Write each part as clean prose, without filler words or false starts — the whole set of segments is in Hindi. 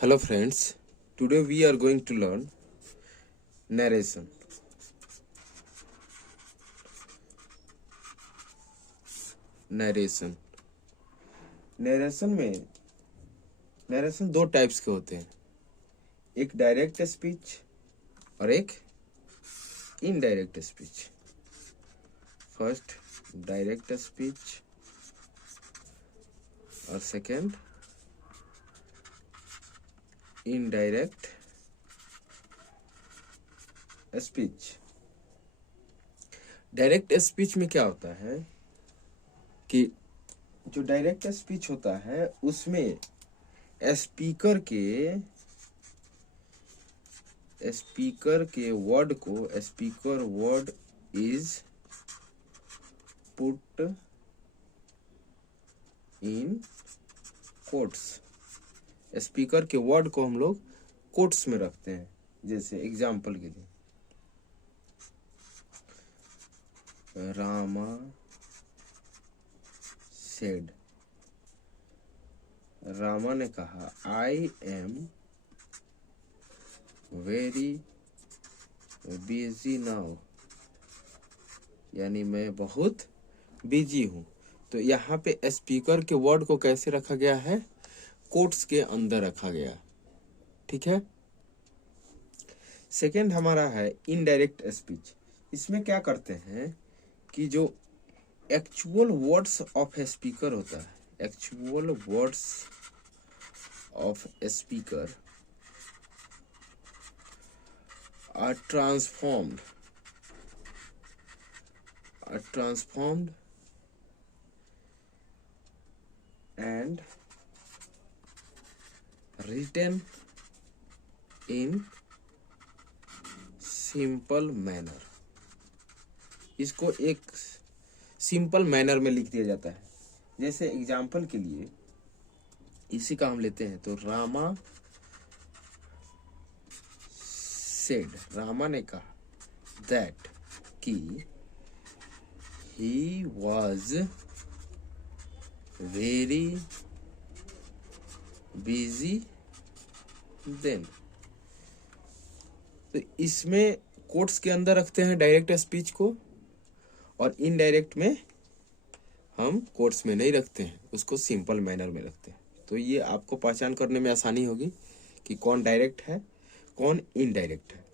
Hello friends, today we are going to learn narration. Narration narration में नरेशन दो टाइप्स के होते हैं, एक डायरेक्ट स्पीच और एक indirect speech. First direct speech और second indirect speech. Direct speech में क्या होता है कि जो डायरेक्ट स्पीच होता है उसमें स्पीकर के वर्ड को speaker word is put in quotes. Speaker के वर्ड को हम लोग कोट्स में रखते हैं। जैसे एग्जाम्पल के लिए, रामा सेड, रामा ने कहा I am very busy now, यानी मैं बहुत बिजी हूं। तो यहाँ पे स्पीकर के वर्ड को कैसे रखा गया है? कोट्स के अंदर रखा गया। ठीक है। सेकंड हमारा है इनडायरेक्ट स्पीच। इसमें क्या करते हैं कि जो actual words of a speaker होता है, actual words of a speaker are transformed and written in simple manner। इसको एक सिंपल मैनर में लिख दिया जाता है। जैसे एग्जाम्पल के लिए इसी का हम लेते हैं, तो रामा सेड, रामा ने कहा दैट कि he was very busy then. तो इसमें कोट्स के अंदर रखते हैं डायरेक्ट स्पीच को, और इनडायरेक्ट में हम कोट्स में नहीं रखते हैं, उसको सिंपल मैनर में रखते हैं। तो ये आपको पहचान करने में आसानी होगी कि कौन डायरेक्ट है कौन इनडायरेक्ट है।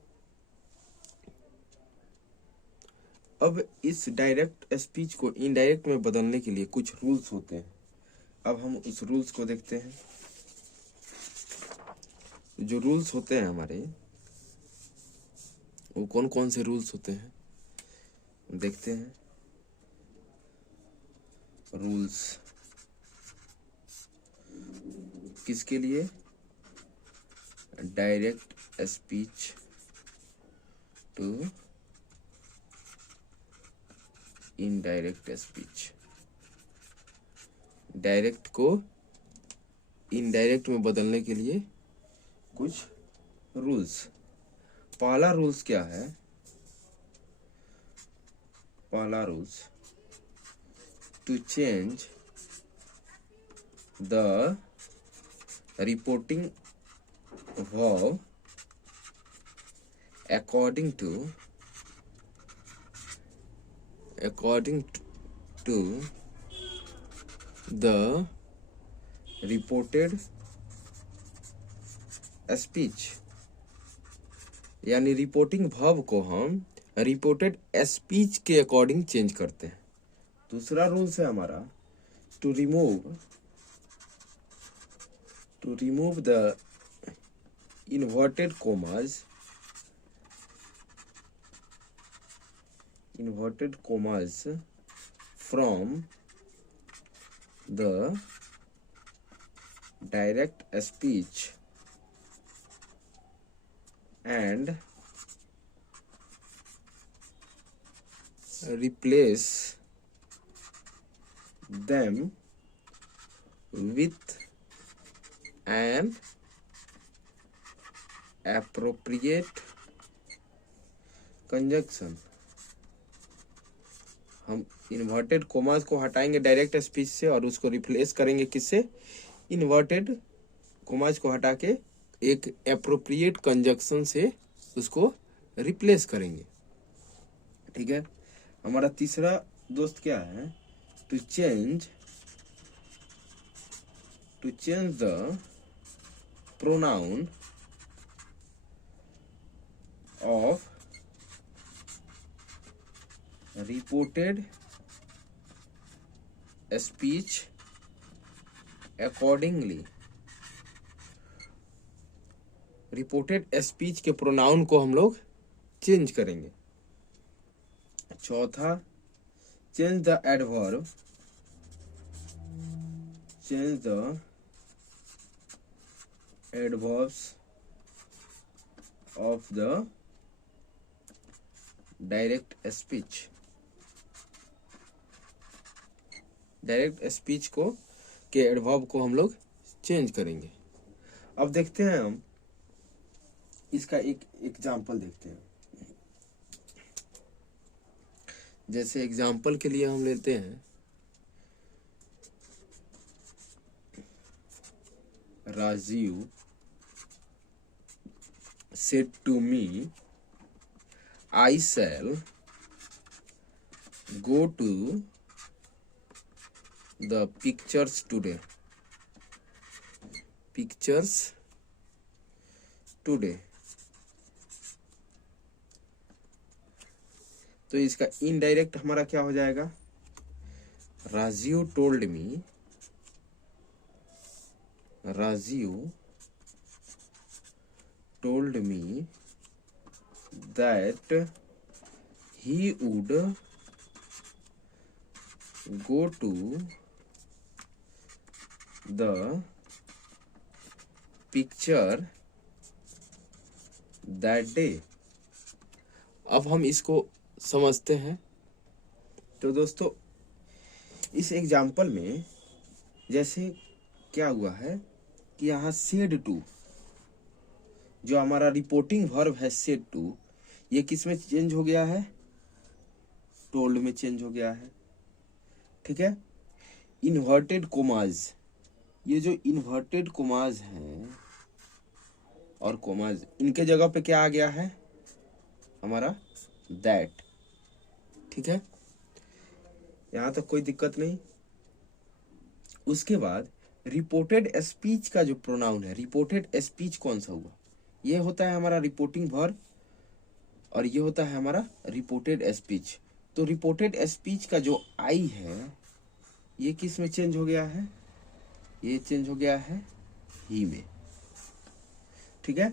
अब इस डायरेक्ट स्पीच को इनडायरेक्ट में बदलने के लिए कुछ रूल्स होते हैं। अब हम उस रूल्स को देखते हैं। जो रूल्स होते हैं हमारे, वो कौन कौन से रूल्स होते हैं देखते हैं। रूल्स किसके लिए? Direct speech to indirect speech. Direct को इनडायरेक्ट में बदलने के लिए कुछ रूल्स। पहला रूल्स क्या है? पहला rules, to change the reporting verb according to the reported speech। यानी रिपोर्टिंग वर्ब को हम रिपोर्टेड स्पीच के अकॉर्डिंग चेंज करते हैं। दूसरा रूल्स है हमारा, to remove the inverted commas from the direct speech and replace them with an appropriate conjunction। हम इन्वर्टेड कोमास को हटाएंगे डायरेक्ट स्पीच से और उसको रिप्लेस करेंगे किससे? इन्वर्टेड कोमास को हटा के एक एप्रोप्रिएट कंजक्शन से उसको रिप्लेस करेंगे। ठीक है, हमारा तीसरा दोस्त क्या है, to change the pronoun of reported speech accordingly. Reported speech के प्रोनाउन को हम लोग चेंज करेंगे। चौथा, change the adverb, change the adverbs of the direct speech. Direct speech को के एडवर्ब को हम लोग चेंज करेंगे। अब देखते हैं हम इसका एक एग्जाम्पल देखते हैं। जैसे एग्जाम्पल के लिए हम लेते हैं, Rajiv said to me, I shall go to the pictures today. Pictures today. तो इसका इनडायरेक्ट हमारा क्या हो जाएगा, Rajiv told me, Rajiv told me that he would go to the picture that day. अब हम इसको समझते हैं। तो दोस्तों इस एग्जाम्पल में जैसे क्या हुआ है कि यहाँ सेड टू, जो हमारा रिपोर्टिंग वर्ब है सेड टू, ये किस में चेंज हो गया है, टोल्ड में चेंज हो गया है। ठीक है, इन्वर्टेड कोमाज, ये जो इन्वर्टेड कोमाज हैं और कोमाज, इनके जगह पे क्या आ गया है हमारा दैट। ठीक है, यहां तक कोई दिक्कत नहीं। उसके बाद रिपोर्टेड स्पीच का जो प्रोनाउन है, रिपोर्टेड स्पीच कौन सा हुआ, ये होता है हमारा रिपोर्टिंग वर्ब और ये होता है हमारा रिपोर्टेड स्पीच। तो रिपोर्टेड स्पीच का जो आई है ये किस में चेंज हो गया है, ये चेंज हो गया है ही में। ठीक है,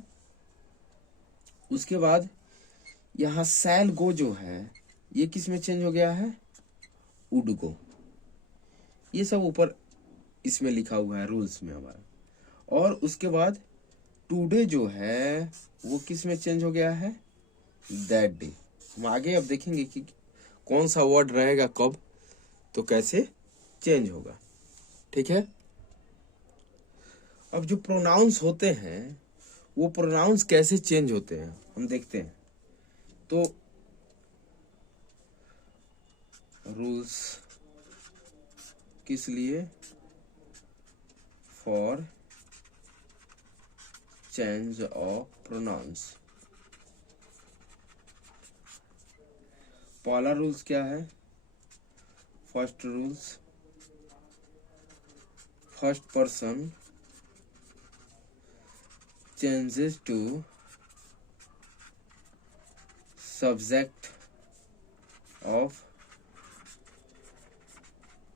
उसके बाद यहां सैल गो जो है ये किस में चेंज हो गया है, वुड गो। ये सब ऊपर इसमें लिखा हुआ है रूल्स में हमारा। और उसके बाद टुडे जो है वो किस में चेंज हो गया है, दैट डे। हम आगे अब देखेंगे कि कौन सा वर्ड रहेगा कब, तो कैसे चेंज होगा। ठीक है, अब जो प्रोनाउंस होते हैं वो प्रोनाउंस कैसे चेंज होते हैं हम देखते हैं। तो रूल्स किस लिए, फॉर चेंज ऑफ प्रोनाउंस। पहला रूल्स क्या है, first rules, first person changes to subject of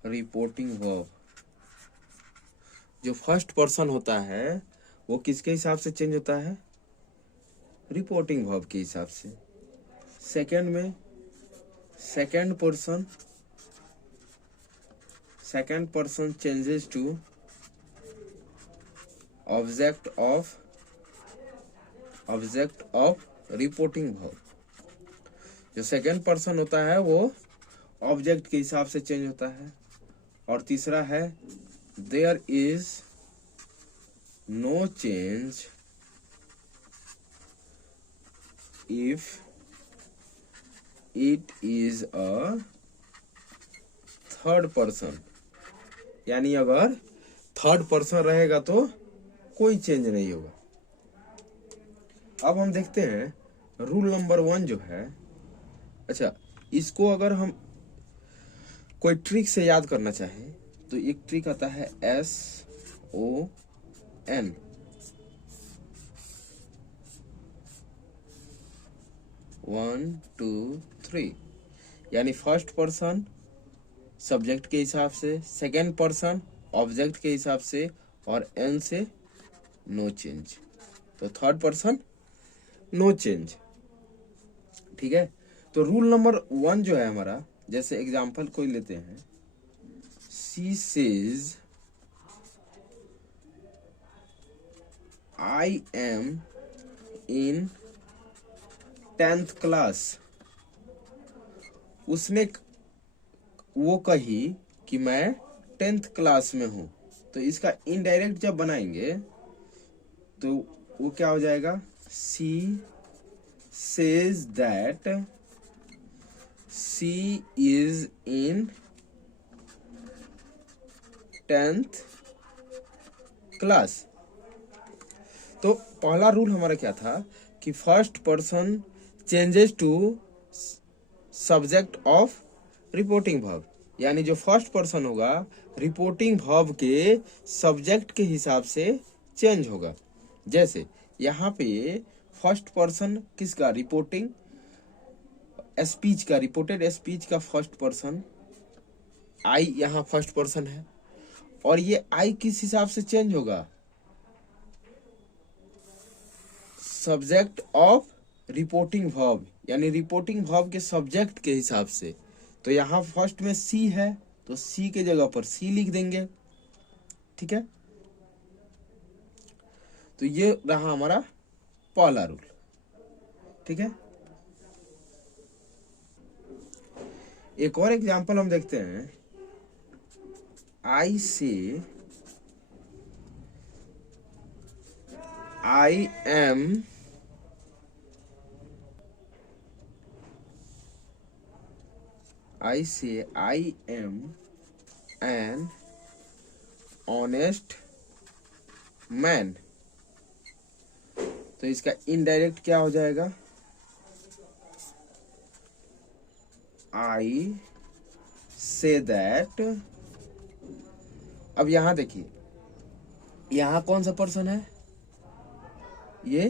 reporting verb. जो फर्स्ट पर्सन होता है वो किसके हिसाब से चेंज होता है, रिपोर्टिंग वर्ब के हिसाब से। सेकंड में second person changes to object of reporting verb. जो सेकंड पर्सन होता है वो ऑब्जेक्ट के हिसाब से चेंज होता है। और तीसरा है there is no change if it is a third person. यानी अगर थर्ड पर्सन रहेगा तो कोई चेंज नहीं होगा। अब हम देखते हैं रूल नंबर 1 जो है। अच्छा, इसको अगर हम कोई ट्रिक से याद करना चाहें तो एक ट्रिक आता है SON। 1 2 3, यानी फर्स्ट पर्सन सब्जेक्ट के हिसाब से, सेकेंड पर्सन ऑब्जेक्ट के हिसाब से, और N से नो चेंज, तो थर्ड पर्सन नो चेंज। ठीक है, तो रूल नंबर 1 जो है हमारा, जैसे एग्जांपल कोई लेते हैं, she says I am in 10th class. उसने वो कही कि मैं 10th क्लास में हूं, तो इसका इनडायरेक्ट जब बनाएंगे तो वो क्या हो जाएगा, she says that she is in 10th class. तो पहला रूल हमारा क्या था कि first person changes to subject of reporting verb, यानी जो फर्स्ट पर्सन होगा रिपोर्टिंग वर्ब के सब्जेक्ट के हिसाब से चेंज होगा। जैसे यहाँ पे फर्स्ट पर्सन किसका, रिपोर्टिंग स्पीच का, रिपोर्टेड स्पीच का फर्स्ट पर्सन आई, यहाँ फर्स्ट पर्सन है, और ये आई किस हिसाब से चेंज होगा, सब्जेक्ट ऑफ रिपोर्टिंग वर्ब, यानी रिपोर्टिंग वर्ब के सब्जेक्ट के हिसाब से। तो यहाँ फर्स्ट में सी है तो सी के जगह पर सी लिख देंगे। ठीक है, तो ये रहा हमारा पहला रूल। ठीक है, एक और एग्जांपल हम देखते हैं, आई से I am an honest man. तो इसका इनडायरेक्ट क्या हो जाएगा, आई से दैट। अब यहां देखिए, यहां कौन सा पर्सन है, ये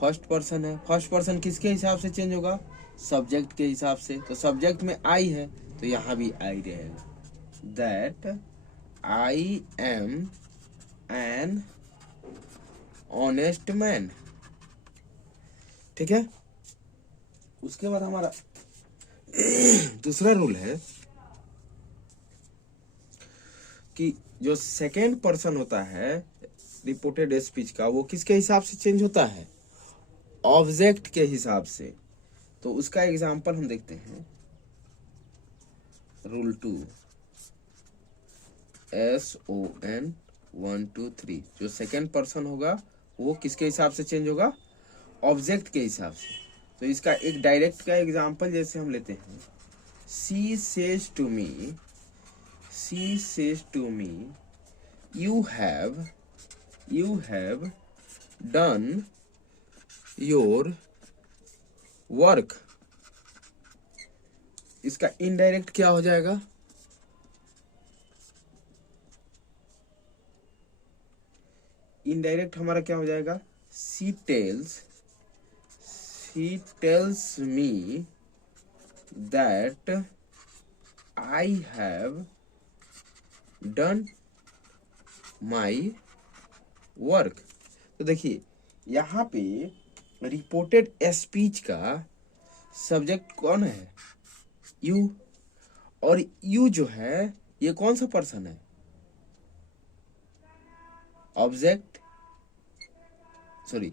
फर्स्ट पर्सन है। फर्स्ट पर्सन किसके हिसाब से चेंज होगा, सब्जेक्ट के हिसाब से। तो सब्जेक्ट में आई है तो यहां भी आई रहेगा, that I am an honest man. ठीक है, उसके बाद हमारा दूसरा रूल है कि जो सेकेंड पर्सन होता है रिपोर्टेड स्पीच का, वो किसके हिसाब से चेंज होता है, ऑब्जेक्ट के हिसाब से। तो उसका एग्जांपल हम देखते हैं, रूल 2 SON 1 2 3। जो सेकेंड पर्सन होगा वो किसके हिसाब से चेंज होगा, ऑब्जेक्ट के हिसाब से। तो इसका एक डायरेक्ट का एग्जांपल जैसे हम लेते हैं, she says to me you have done your work. इसका इनडायरेक्ट क्या हो जाएगा, इनडायरेक्ट हमारा क्या हो जाएगा, she tells me that I have done my work. तो देखिए यहाँ पे रिपोर्टेड स्पीच का सब्जेक्ट कौन है, यू, और यू जो है ये कौन सा पर्सन है, ऑब्जेक्ट, सॉरी,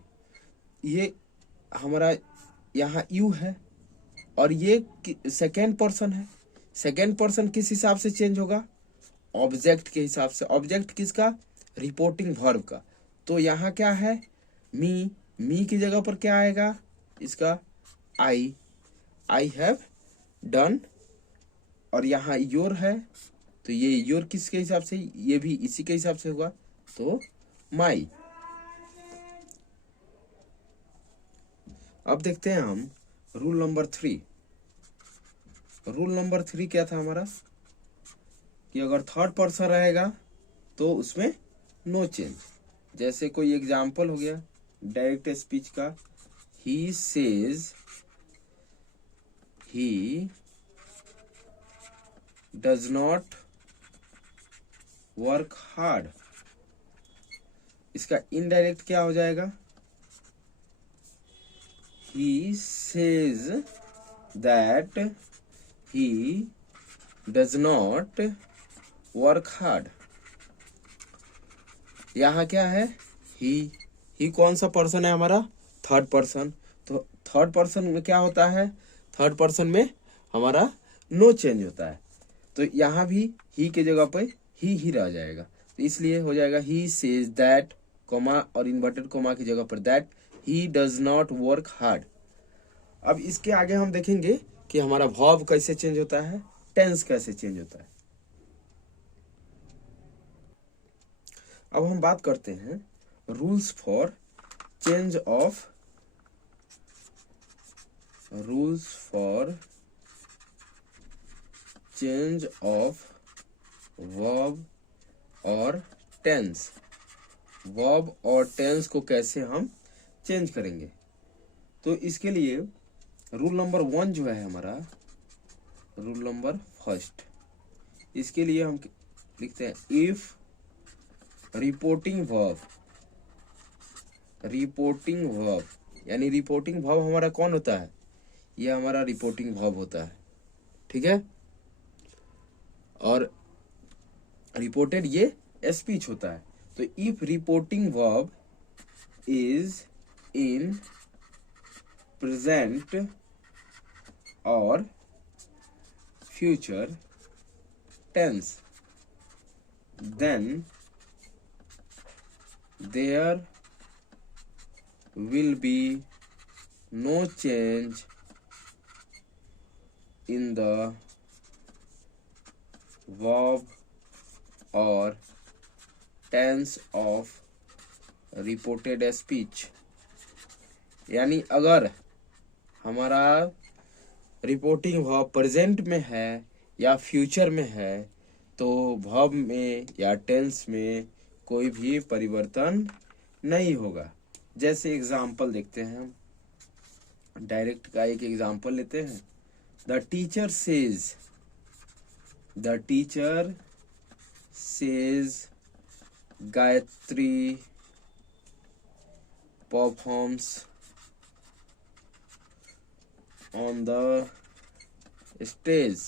ये हमारा यहाँ यू है, और ये सेकेंड पर्सन है। सेकेंड पर्सन किस हिसाब से चेंज होगा, ऑब्जेक्ट के हिसाब से। ऑब्जेक्ट किसका, रिपोर्टिंग वर्ब का। तो यहाँ क्या है, मी की जगह पर क्या आएगा, इसका आई हैव डन, और यहाँ योर है तो ये योर किसके हिसाब से, ये भी इसी के हिसाब से होगा, तो माई। अब देखते हैं हम रूल नंबर 3। रूल नंबर 3 क्या था हमारा कि अगर थर्ड पर्सन रहेगा तो उसमें नो चेंज। जैसे कोई एग्जाम्पल हो गया डायरेक्ट स्पीच का, he says he does not work hard. इसका इनडायरेक्ट क्या हो जाएगा, he says that he does not work hard। यहाँ क्या है, ही कौन सा पर्सन है हमारा, थर्ड पर्सन। तो थर्ड पर्सन में क्या होता है, थर्ड पर्सन में हमारा नो चेंज होता है। तो यहाँ भी ही के जगह पे ही रह जाएगा, तो इसलिए हो जाएगा ही सेज दैट, कोमा और इन्वर्टेड कोमा की जगह पर that, he does not work hard. अब इसके आगे हम देखेंगे कि हमारा वर्ब कैसे चेंज होता है, टेंस कैसे चेंज होता है। अब हम बात करते हैं rules for change of verb और टेंस। वर्ब और टेंस को कैसे हम चेंज करेंगे, तो इसके लिए रूल नंबर 1 जो है हमारा, रूल नंबर 1, इसके लिए हम लिखते हैं इफ रिपोर्टिंग वर्ब यानी रिपोर्टिंग वर्ब हमारा कौन होता है, ये हमारा रिपोर्टिंग वर्ब होता है, ठीक है। और रिपोर्टेड ये स्पीच होता है। तो if reporting verb is in present और future tense, then there will be no change in the verb or tense of reported speech। यानी अगर हमारा रिपोर्टिंग वर्ब प्रेजेंट में है या फ्यूचर में है तो वर्ब में या टेंस में कोई भी परिवर्तन नहीं होगा। जैसे एग्जाम्पल देखते हैं हम, डायरेक्ट का एक एग्जाम्पल लेते हैं। The teacher says Gayatri performs on the stage.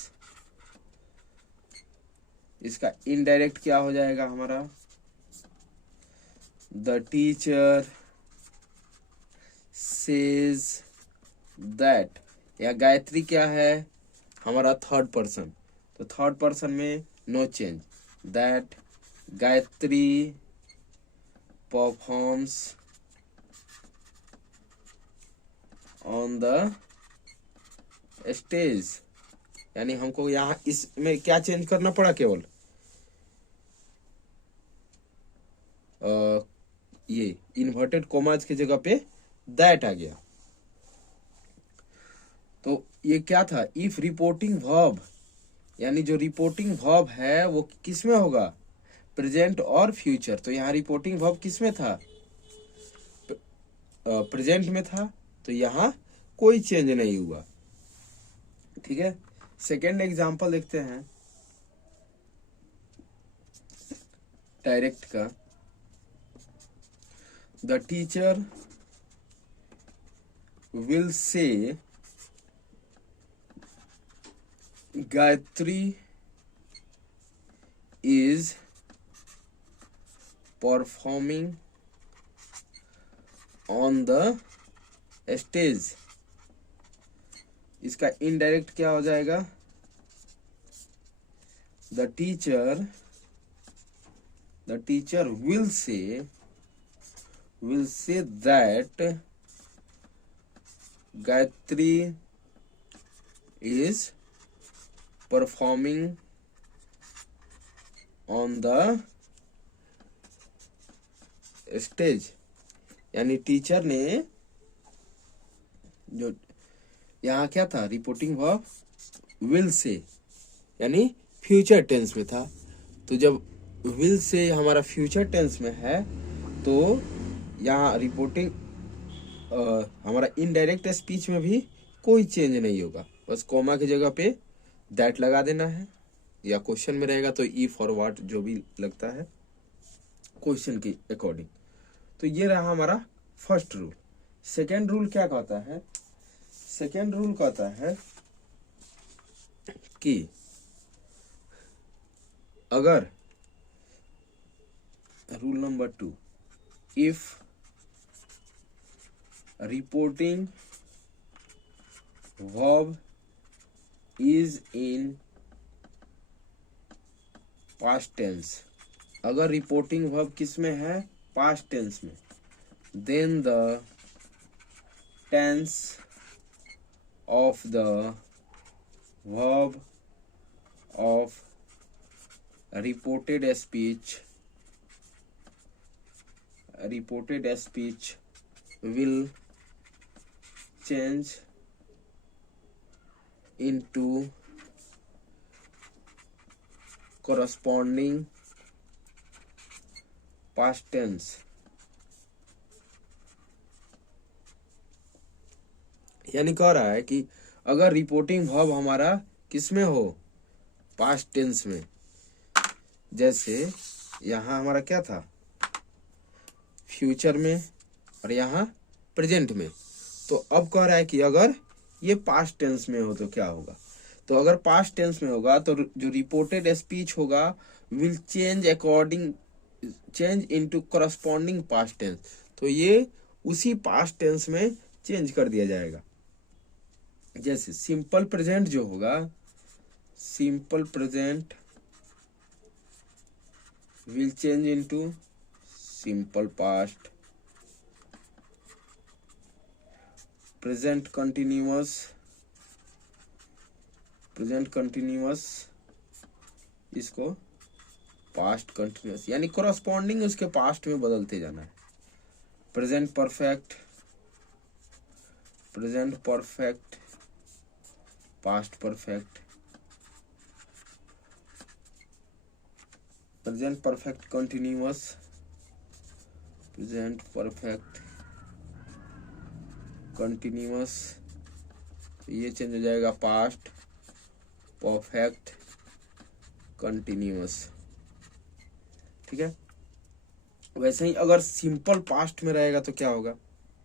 इसका इनडायरेक्ट क्या हो जाएगा हमारा, द टीचर सेज दैट, या गायत्री क्या है हमारा थर्ड पर्सन, तो थर्ड पर्सन में no change, that Gayatri performs on the stage. यानी हमको यहाँ इसमें क्या चेंज करना पड़ा, केवल ये इन्वर्टेड कोमाज की जगह पे दैट आ गया। तो ये क्या था, इफ रिपोर्टिंग वर्ब, यानी जो रिपोर्टिंग वर्ब है वो किस में होगा, प्रेजेंट और फ्यूचर। तो यहाँ रिपोर्टिंग वर्ब किस में था, प्रेजेंट में था, तो यहाँ कोई चेंज नहीं हुआ, ठीक है। सेकेंड एग्जांपल देखते हैं डायरेक्ट का। The teacher will say Gayatri is performing on the stage. इसका इनडायरेक्ट क्या हो जाएगा, the teacher will say that Gayatri is performing on the stage. यानी टीचर ने जो यहाँ क्या था, रिपोर्टिंग वर्ब विल से, यानी फ्यूचर टेंस में था। तो जब विल से हमारा फ्यूचर टेंस में है तो यहाँ रिपोर्टिंग हमारा इनडायरेक्ट स्पीच में भी कोई चेंज नहीं होगा, बस कॉमा की जगह पे दैट लगा देना है, या क्वेश्चन में रहेगा तो इफ और व्हाट जो भी लगता है क्वेश्चन के अकॉर्डिंग। तो ये रहा हमारा फर्स्ट रूल। सेकेंड रूल क्या कहता है, सेकेंड रूल कहता है कि अगर, rule number 2, if reporting verb is in past tense, अगर रिपोर्टिंग वर्ब किस में है, पास्ट टेंस में, then the tense of the verb of reported speech will change into corresponding past tense। यानी कह रहा है कि अगर रिपोर्टिंग वर्ब हमारा किस में हो, पास्ट टेंस में, जैसे यहाँ हमारा क्या था, फ्यूचर में, और यहाँ प्रेजेंट में, तो अब कह रहा है कि अगर ये पास्ट टेंस में हो तो क्या होगा। तो अगर पास्ट टेंस में होगा तो जो रिपोर्टेड स्पीच होगा will change into corresponding past tense, तो ये उसी पास्ट टेंस में चेंज कर दिया जाएगा। जैसे सिंपल प्रेजेंट जो होगा, simple present will change into simple past, present continuous इसको पास्ट कंटिन्यूअस, यानी कोरस्पॉन्डिंग उसके पास्ट में बदलते जाना है। Present perfect past perfect, present perfect continuous, present perfect continuous, ये चेंज हो जाएगा पास्ट परफेक्ट कंटिन्यूअस। ठीक है, वैसे ही अगर सिंपल पास्ट में रहेगा तो क्या होगा,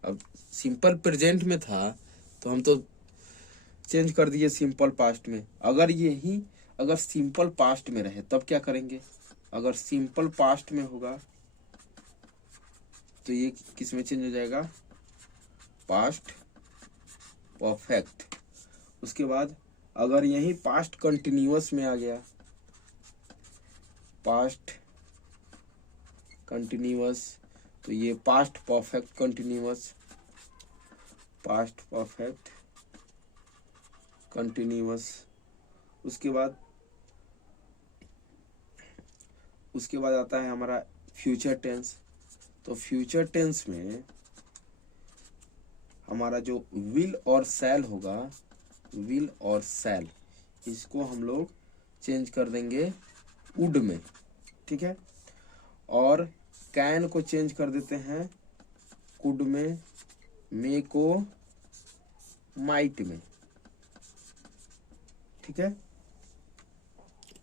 अब सिंपल प्रेजेंट में था तो हम तो चेंज कर दिए सिंपल पास्ट में। अगर सिंपल पास्ट में रहे तब क्या करेंगे, अगर सिंपल पास्ट में होगा तो ये किस में चेंज हो जाएगा, पास्ट परफेक्ट। उसके बाद अगर यही पास्ट कंटिन्यूअस में आ गया, पास्ट कंटिन्यूअस, तो ये past perfect continuous, past perfect continuous. उसके बाद आता है हमारा फ्यूचर टेंस। तो फ्यूचर टेंस में हमारा जो विल और शैल होगा, विल और शैल, इसको हम लोग चेंज कर देंगे वुड में। ठीक है, और कैन को चेंज कर देते हैं कुड में, मे को माइट में। ठीक है,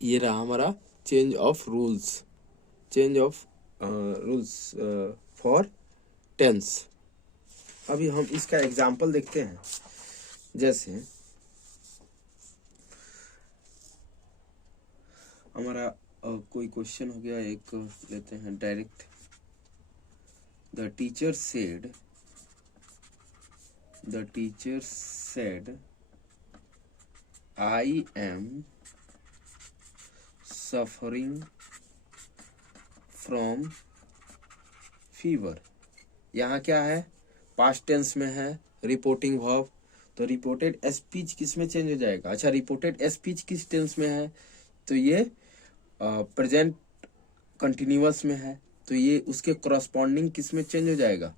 ये रहा हमारा change of rules for tense. अभी हम इसका एग्जाम्पल देखते हैं। जैसे हमारा कोई क्वेश्चन हो गया, एक लेते हैं direct. The teacher said I am suffering from fever. यहाँ क्या है, पास्ट टेंस में है, रिपोर्टिंग वर्ब, तो रिपोर्टेड स्पीच किस में चेंज हो जाएगा। अच्छा, रिपोर्टेड स्पीच किस टेंस में है, तो ये प्रेजेंट कंटिन्यूअस में है, तो ये उसके करस्पॉन्डिंग किस में चेंज हो जाएगा,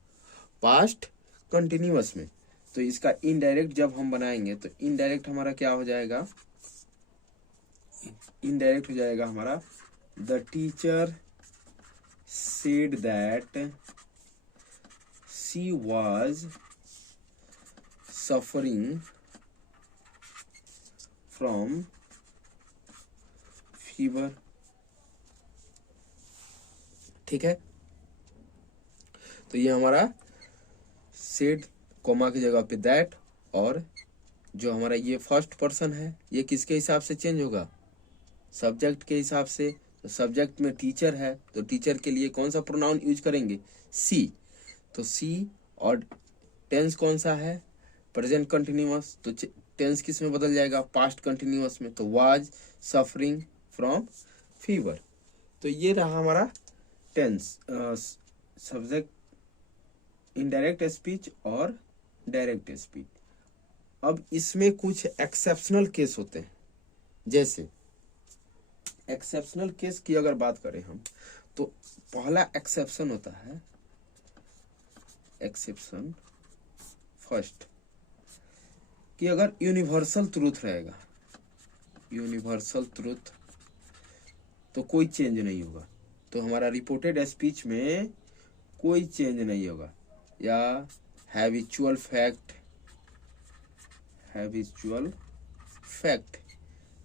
पास्ट कंटिन्यूअस में। तो इसका इनडायरेक्ट जब हम बनाएंगे तो इनडायरेक्ट हमारा क्या हो जाएगा, इनडायरेक्ट हो जाएगा हमारा the teacher said that she was suffering from fever. ठीक है, तो ये हमारा सेड कोमा की जगह पे दैट, और जो हमारा ये फर्स्ट पर्सन है ये किसके हिसाब से चेंज होगा, सब्जेक्ट के हिसाब से। तो सब्जेक्ट में टीचर है तो टीचर के लिए कौन सा प्रोनाउन यूज करेंगे, सी। तो सी, और टेंस कौन सा है, प्रेजेंट कंटिन्यूअस, तो टेंस किस में बदल जाएगा, पास्ट कंटिन्यूअस में, तो वाज सफरिंग फ्रॉम फीवर। तो ये रहा हमारा टेंस, सब्जेक्ट, इनडायरेक्ट स्पीच और डायरेक्ट स्पीच। अब इसमें कुछ एक्सेप्शनल केस होते हैं, जैसे एक्सेप्शनल केस की अगर बात करें हम, तो पहला एक्सेप्शन होता है, एक्सेप्शन फर्स्ट, कि अगर यूनिवर्सल ट्रूथ रहेगा, यूनिवर्सल ट्रूथ, तो कोई चेंज नहीं होगा, तो हमारा रिपोर्टेड स्पीच में कोई चेंज नहीं होगा। या हैबिचुअल फैक्ट, हैबिचुअल फैक्ट,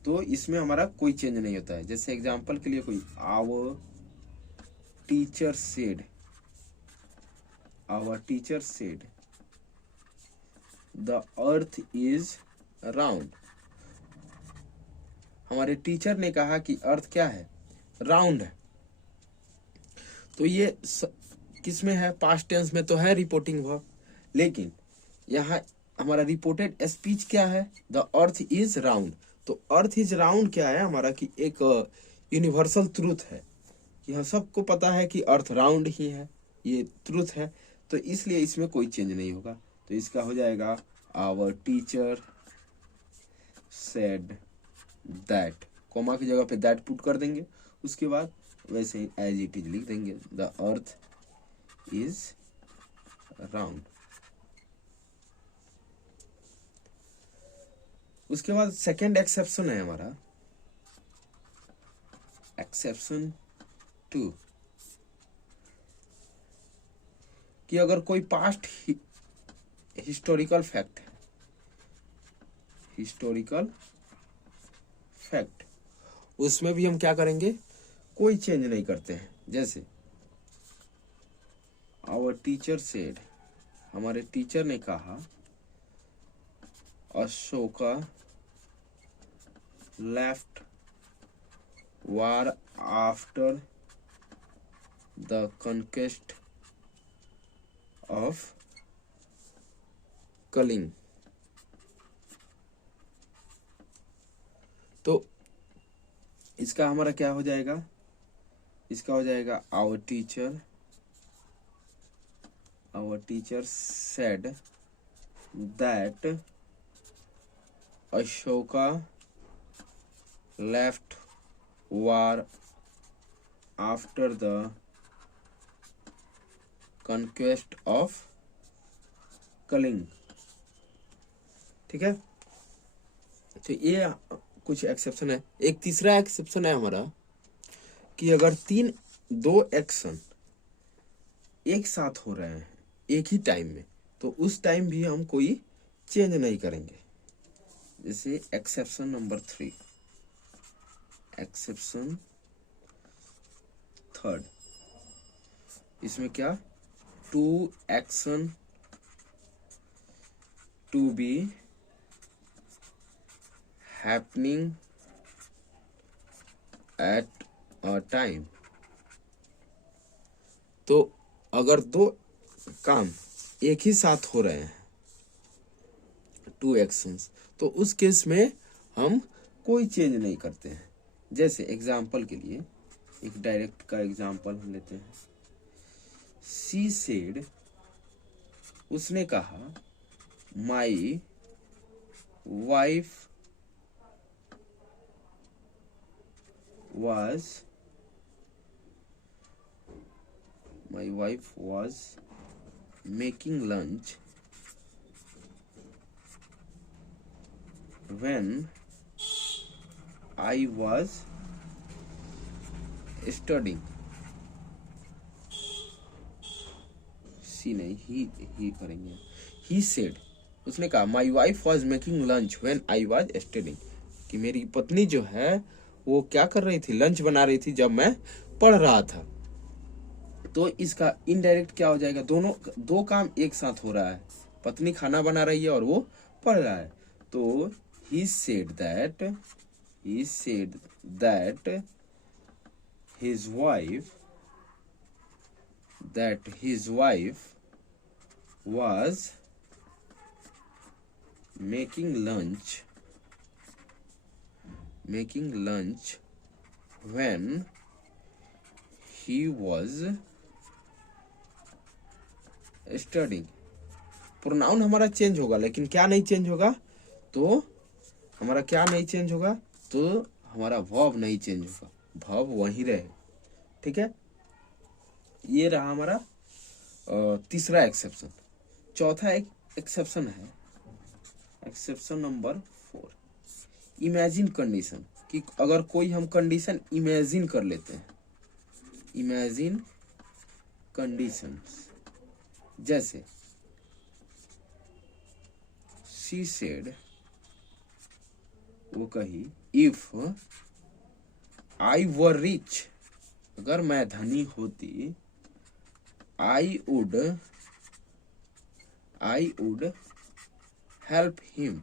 तो इसमें हमारा कोई चेंज नहीं होता है। जैसे एग्जांपल के लिए कोई our teacher said, our teacher said the earth is round, हमारे टीचर ने कहा कि अर्थ क्या है, राउंड है। तो ये किस में है, पास्ट टेंस में तो है रिपोर्टिंग वर्ब, लेकिन यहाँ हमारा रिपोर्टेड स्पीच क्या है, द अर्थ इज राउंड। तो अर्थ इज राउंड क्या है हमारा, कि एक यूनिवर्सल ट्रूथ है कि हम सबको पता है कि अर्थ राउंड ही है, ये ट्रूथ है, तो इसलिए इसमें कोई चेंज नहीं होगा। तो इसका हो जाएगा our teacher said that, comma की जगह पे दैट पुट कर देंगे, उसके बाद वैसे ही एज इट इज लिख देंगे, द अर्थ इज राउंड। उसके बाद सेकेंड एक्सेप्शन है हमारा एक्सेप्शन 2, कि अगर कोई पास्ट हिस्टोरिकल फैक्ट है, हिस्टोरिकल फैक्ट, उसमें भी हम क्या करेंगे, कोई चेंज नहीं करते हैं। जैसे आवर टीचर सेड, हमारे टीचर ने कहा, Ashoka left war after the conquest of Kalinga. तो इसका हमारा क्या हो जाएगा, इसका हो जाएगा our teacher said that Ashoka left war after the conquest of Kalinga. ठीक है, तो ये कुछ एक्सेप्शन है। एक तीसरा एक्सेप्शन है हमारा, कि अगर दो एक्शन एक साथ हो रहे हैं एक ही टाइम में, तो उस टाइम भी हम कोई चेंज नहीं करेंगे। जैसे एक्सेप्शन नंबर 3, एक्सेप्शन थर्ड, इसमें क्या, to action to be happening at a time. तो अगर दो काम एक ही साथ हो रहे हैं, टू एक्शंस, तो उस केस में हम कोई चेंज नहीं करते हैं। जैसे एग्जाम्पल के लिए एक डायरेक्ट का एग्जाम्पल हम लेते हैं, सी सेड, उसने कहा, my wife was making lunch when I was studying, सी नहीं, ही करेंगे, he said, उसने कहा my wife was making lunch when I was studying, कि मेरी पत्नी जो है वो क्या कर रही थी, लंच बना रही थी जब मैं पढ़ रहा था। तो इसका इनडायरेक्ट क्या हो जाएगा, दोनों दो काम एक साथ हो रहा है, पत्नी खाना बना रही है और वो पढ़ रहा है। तो he said that his wife was making lunch when he was studying। Pronoun हमारा चेंज होगा, लेकिन क्या नहीं चेंज होगा, तो हमारा क्या नहीं चेंज होगा, तो हमारा वर्ब नहीं चेंज होगा, वर्ब वहीं रहे। ठीक है, ये रहा हमारा तीसरा एक्सेप्शन। चौथा एक एक्सेप्शन है, एक्सेप्शन नंबर 4, इमेजिन कंडीशन, कि अगर कोई हम कंडीशन इमेजिन कर लेते हैं, इमेजिन कंडीशंस, जैसे शी सेड, वो कही, इफ आई वर रिच, अगर मैं धनी होती, आई वुड हेल्प हिम,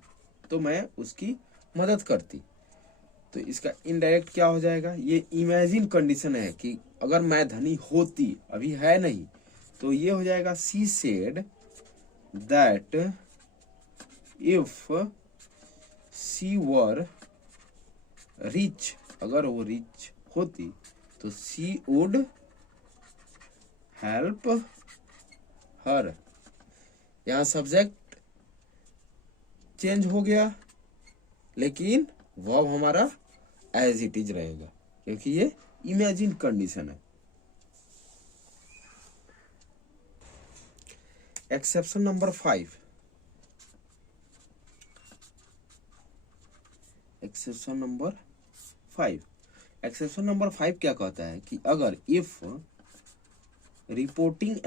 तो मैं उसकी मदद करती। तो इसका इनडायरेक्ट क्या हो जाएगा, ये इमेजिन कंडीशन है कि अगर मैं धनी होती, अभी है नहीं, तो ये हो जाएगा she said that if she were rich, अगर वो रिच होती तो शी वुड हेल्प हर। यहां सब्जेक्ट चेंज हो गया, लेकिन वर्ब हमारा एज इट इज रहेगा, क्योंकि ये इमेजिन कंडीशन है। एक्सेप्शन नंबर 5, एक्सेप्शन नंबर 5 क्या कहता है कि अगर if reporting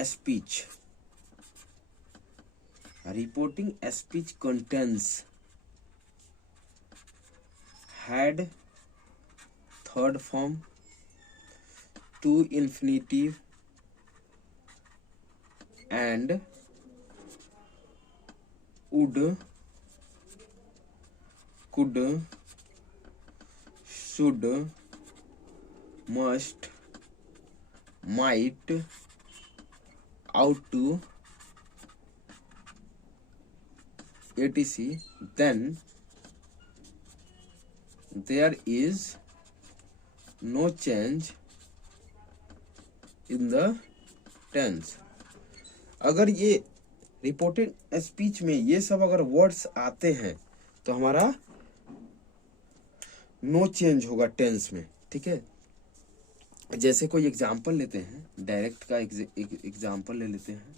speech contains had third form, to infinitive and would, could, should, must, might, ought to, etc., then there is no change in the tense। अगर ये रिपोर्टेड स्पीच में ये सब अगर वर्ड्स आते हैं तो हमारा नो चेंज होगा टेंस में। ठीक है, जैसे कोई एग्जांपल लेते हैं, डायरेक्ट का एग्जांपल ले लेते हैं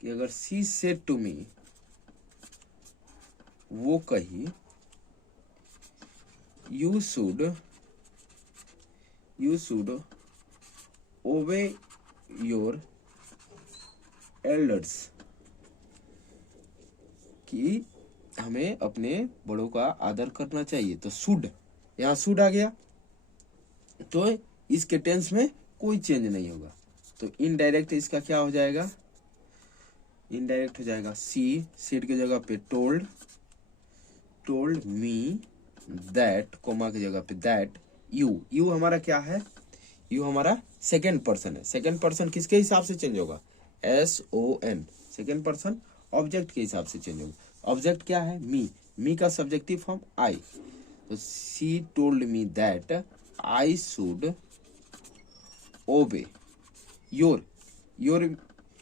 कि अगर शी सेड टू मी, वो कही, you should obey your elders, कि हमें अपने बड़ों का आदर करना चाहिए। तो शुड, यहाँ शुड आ गया, तो इसके टेंस में कोई चेंज नहीं होगा। तो इनडायरेक्ट इसका क्या हो जाएगा, इनडायरेक्ट हो जाएगा सी, सेड की जगह पे टोल्ड मी दैट, कोमा की जगह पे दैट, यू हमारा क्या है, यू हमारा सेकेंड पर्सन है। सेकेंड पर्सन किसके हिसाब से चेंज होगा, SON, सेकेंड पर्सन ऑब्जेक्ट के हिसाब से चेंज होगा। ऑब्जेक्ट क्या है, मी का सब्जेक्टिव फॉर्म आई, तो she told me that I should ओबे योर,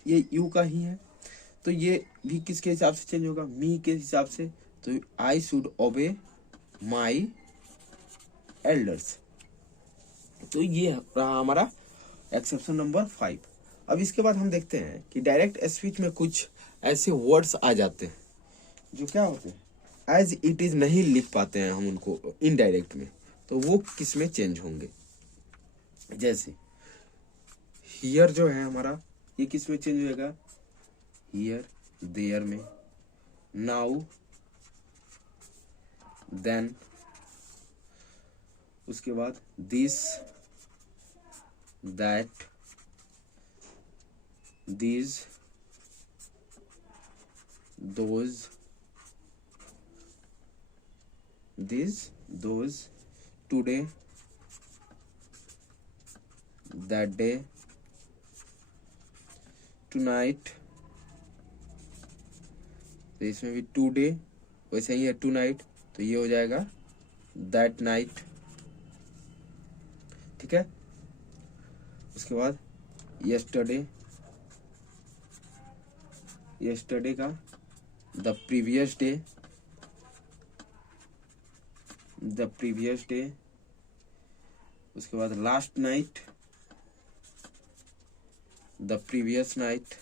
ये यू का ही है, तो ये भी किसके हिसाब से चेंज होगा, मी के हिसाब से। तो आई शुड ओबे माई एल्डर्स। तो ये रहा हमारा एक्सेप्शन नंबर 5। अब इसके बाद हम देखते हैं कि डायरेक्ट स्पीच में कुछ ऐसे वर्ड्स आ जाते हैं जो क्या होते हैं, एज इट इज नहीं लिख पाते हैं हम उनको इनडायरेक्ट में, तो वो किस में चेंज होंगे। जैसे हियर जो है हमारा, ये किस में चेंज होएगा, हियर, देयर में, नाउ, देन, उसके बाद this, that, these, those, today, that day, tonight, तो इसमें भी टुडे वैसे ही है, टू नाइट, तो ये हो जाएगा दैट नाइट। ठीक है, उसके बाद यस्टरडे, यस्टरडे का the previous day, the previous day, उसके बाद last night, the previous night,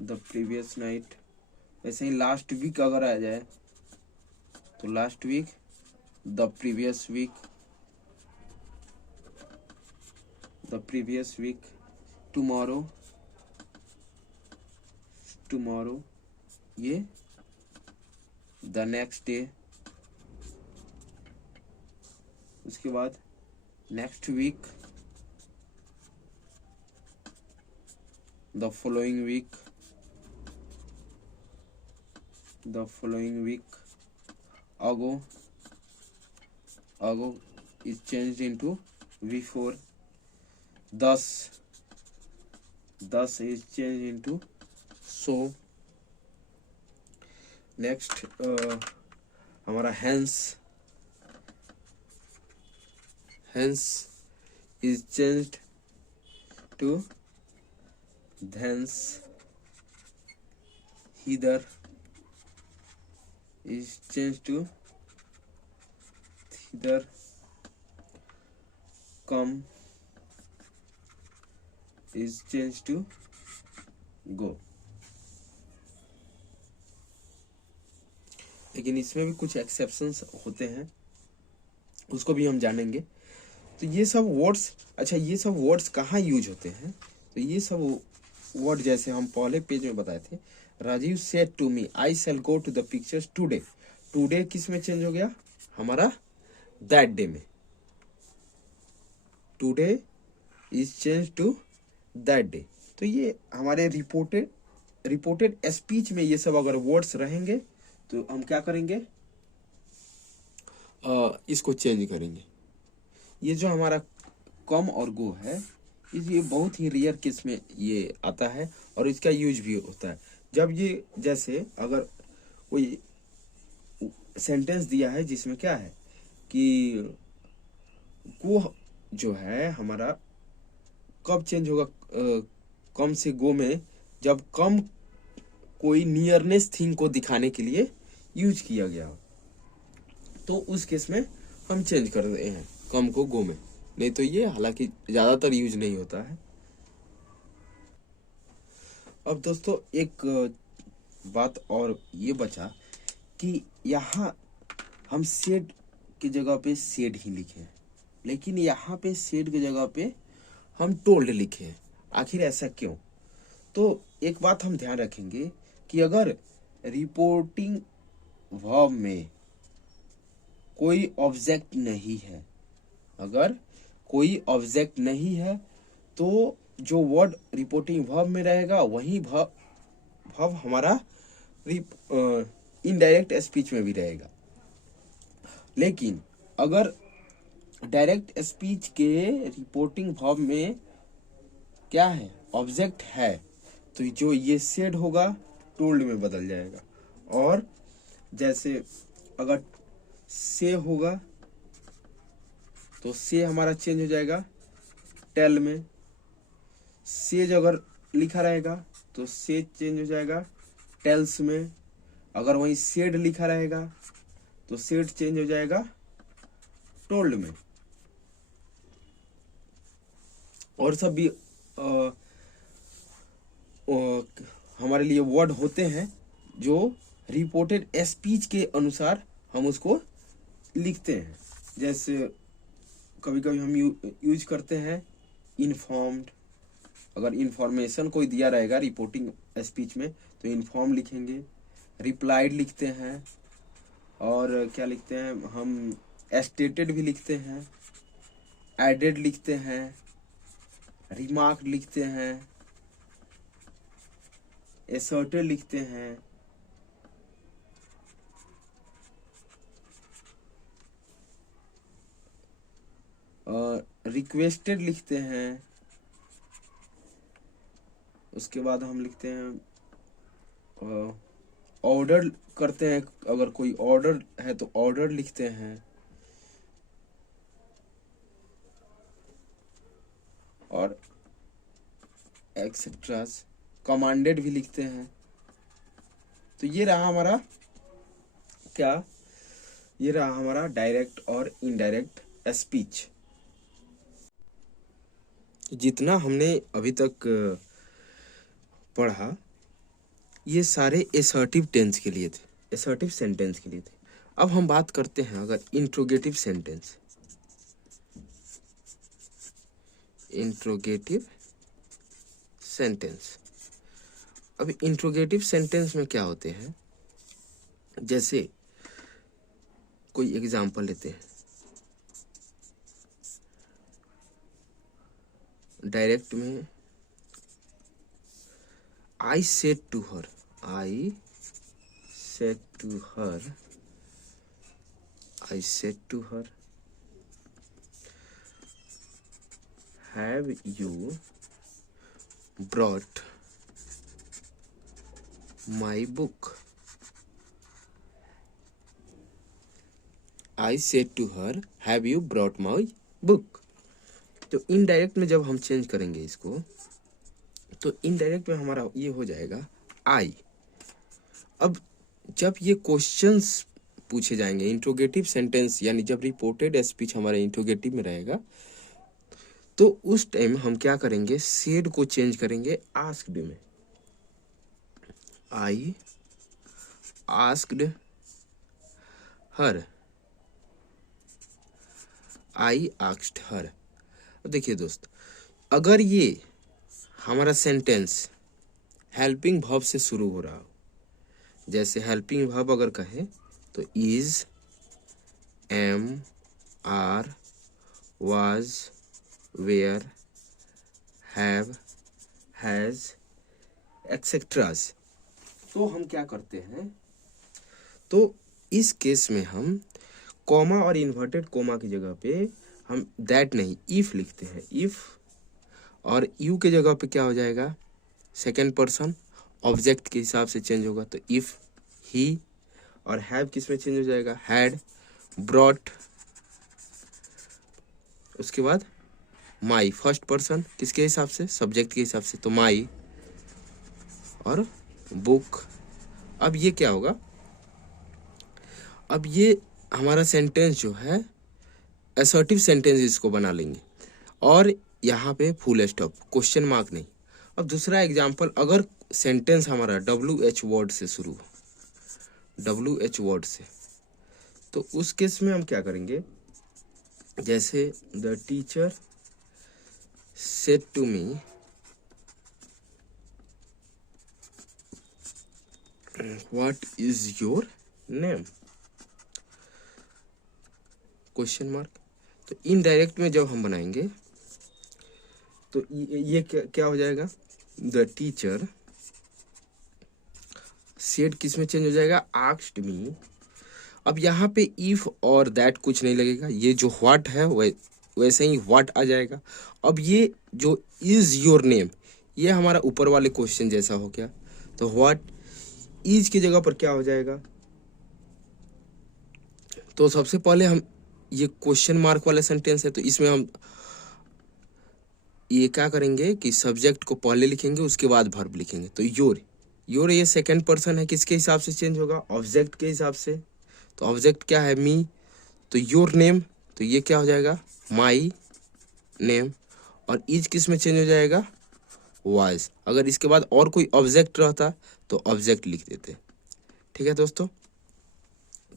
the previous night. वैसे ही लास्ट वीक अगर आ जाए तो last week, the previous week, the previous week, tomorrow, tomorrow, ये द नेक्स्ट डे, उसके बाद next week, the following week, the following week, ago, ago is changed into before, thus, thus is changed into so। Next हमारा hence, hence is changed to thence, hither is changed to thither, come is changed to go। लेकिन इसमें भी कुछ एक्सेप्शंस होते हैं, उसको भी हम जानेंगे। तो ये सब वर्ड्स, अच्छा ये सब वर्ड्स कहाँ यूज होते हैं, तो ये सब वर्ड जैसे हम पहले पेज में बताए थे, Rajiv said to me I shall go to the pictures today, today किस में चेंज हो गया हमारा, दैट डे में, today is change to that day. तो ये हमारे रिपोर्टेड स्पीच में ये सब अगर वर्ड्स रहेंगे तो हम क्या करेंगे, इसको चेंज करेंगे। ये जो हमारा कम और गो है, ये बहुत ही रेयर केस में ये आता है और इसका यूज भी होता है। जब ये जैसे अगर कोई सेंटेंस दिया है जिसमें क्या है कि गो जो है हमारा कब चेंज होगा, कम से गो में, जब कम कोई नियरनेस थिंग को दिखाने के लिए यूज किया गया हो, तो उस केस में हम चेंज कर रहे हैं कम को गो में, नहीं तो ये हालांकि ज्यादातर यूज नहीं होता है। अब दोस्तों एक बात और ये बचा कि यहाँ हम सेड की जगह पे सेड ही लिखे हैं, लेकिन यहाँ पे सेड की जगह पे हम टोल्ड लिखे हैं। आखिर ऐसा क्यों? तो एक बात हम ध्यान रखेंगे कि अगर रिपोर्टिंग वर्ब में कोई ऑब्जेक्ट नहीं है, अगर कोई ऑब्जेक्ट नहीं है तो जो वर्ड रिपोर्टिंग वर्ब में रहेगा वही वर्ब हमारा इनडायरेक्ट स्पीच में भी रहेगा। लेकिन अगर डायरेक्ट स्पीच के रिपोर्टिंग वर्ब में क्या है, ऑब्जेक्ट है, तो जो ये सेड होगा टोल्ड में बदल जाएगा। और जैसे अगर से होगा तो से हमारा चेंज हो जाएगा टेल में, सेज अगर लिखा रहेगा तो से चेंज हो जाएगा टेल्स में, अगर वहीं सेड लिखा रहेगा तो सेड चेंज हो जाएगा टोल्ड में। और सब भी हमारे लिए वर्ड होते हैं जो रिपोर्टेड स्पीच के अनुसार हम उसको लिखते हैं। जैसे कभी कभी हम यूज करते हैं इन्फॉर्म्ड। अगर इंफॉर्मेशन कोई दिया रहेगा रिपोर्टिंग स्पीच में तो इन्फॉर्म लिखेंगे। रिप्लाइड लिखते हैं, और क्या लिखते हैं हम, स्टेटेड भी लिखते हैं, एडेड लिखते हैं, रिमार्क लिखते हैं, एसर्टेड लिखते हैं, रिक्वेस्टेड लिखते हैं। उसके बाद हम लिखते हैं ऑर्डर करते हैं। अगर कोई ऑर्डर है तो ऑर्डर लिखते हैं, और एक्सेट्रा कमांडेड भी लिखते हैं। तो ये रहा हमारा क्या, ये रहा हमारा डायरेक्ट और इनडायरेक्ट स्पीच। जितना हमने अभी तक पढ़ा ये सारे एसर्टिव टेंस के लिए थे, एसर्टिव सेंटेंस के लिए थे। अब हम बात करते हैं अगर इंट्रोगेटिव सेंटेंस। इंट्रोगेटिव सेंटेंस, अब इंट्रोगेटिव सेंटेंस में क्या होते हैं, जैसे कोई एग्जांपल लेते हैं। डायरेक्ट में I said to her, I said to her, I said to her, have you brought my book? I said to her, have you brought my book? तो इनडायरेक्ट में जब हम चेंज करेंगे इसको, तो इनडायरेक्ट में हमारा ये हो जाएगा आई। अब जब ये क्वेश्चंस पूछे जाएंगे इंट्रोगेटिव सेंटेंस, यानी जब रिपोर्टेड स्पीच हमारे इंट्रोगेटिव में रहेगा, तो उस टाइम हम क्या करेंगे, सेड को चेंज करेंगे आस्क्ड में। I asked her, I asked her. देखिए दोस्त, अगर ये हमारा सेंटेंस हेल्पिंग वर्ब से शुरू हो रहा हो, जैसे हेल्पिंग वर्ब अगर कहे तो is, am, are, was, were, have, has, etcetera, तो हम क्या करते हैं, तो इस केस में हम कॉमा और इन्वर्टेड कॉमा की जगह पे हम दैट नहीं इफ लिखते हैं। इफ, और यू के जगह पे क्या हो जाएगा, सेकेंड पर्सन ऑब्जेक्ट के हिसाब से चेंज होगा। तो इफ ही, और हैव किस में चेंज हो जाएगा, हैड, ब्रॉट, उसके बाद माई, फर्स्ट पर्सन किसके हिसाब से, सब्जेक्ट के हिसाब से, तो माई, और बुक। अब ये क्या होगा, अब ये हमारा सेंटेंस जो है असर्टिव सेंटेंस इसको बना लेंगे, और यहाँ पे फुल स्टॉप, क्वेश्चन मार्क नहीं। अब दूसरा एग्जांपल, अगर सेंटेंस हमारा WH वर्ड से शुरू हो, WH वर्ड से, तो उस केस में हम क्या करेंगे, जैसे the teacher said to me, what is your name, question mark. तो इनडायरेक्ट में जब हम बनाएंगे तो ये क्या हो जाएगा, द टीचर सेड किस में चेंज हो जाएगा, आस्क्ड मी। अब यहाँ पे इफ और दैट कुछ नहीं लगेगा, ये जो व्हाट है वैसे ही व्हाट आ जाएगा। अब ये जो इज योर नेम, ये हमारा ऊपर वाले क्वेश्चन जैसा हो गया, तो व्हाट इज की जगह पर क्या हो जाएगा, तो सबसे पहले हम, ये क्वेश्चन मार्क वाला सेंटेंस है तो इसमें हम ये क्या करेंगे कि सब्जेक्ट को पहले लिखेंगे उसके बाद वर्ब लिखेंगे। तो योर, योर ये सेकंड पर्सन है, किसके हिसाब से चेंज होगा, ऑब्जेक्ट के हिसाब से। तो ऑब्जेक्ट क्या है, मी, तो योर नेम, तो ये क्या हो जाएगा, माई नेम, और इज किस में चेंज हो जाएगा, वाज। अगर इसके बाद और कोई ऑब्जेक्ट रहता तो ऑब्जेक्ट लिख देते, ठीक है दोस्तों,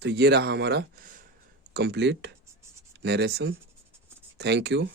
तो ये रहा हमारा कंप्लीट नरेशन। Thank you.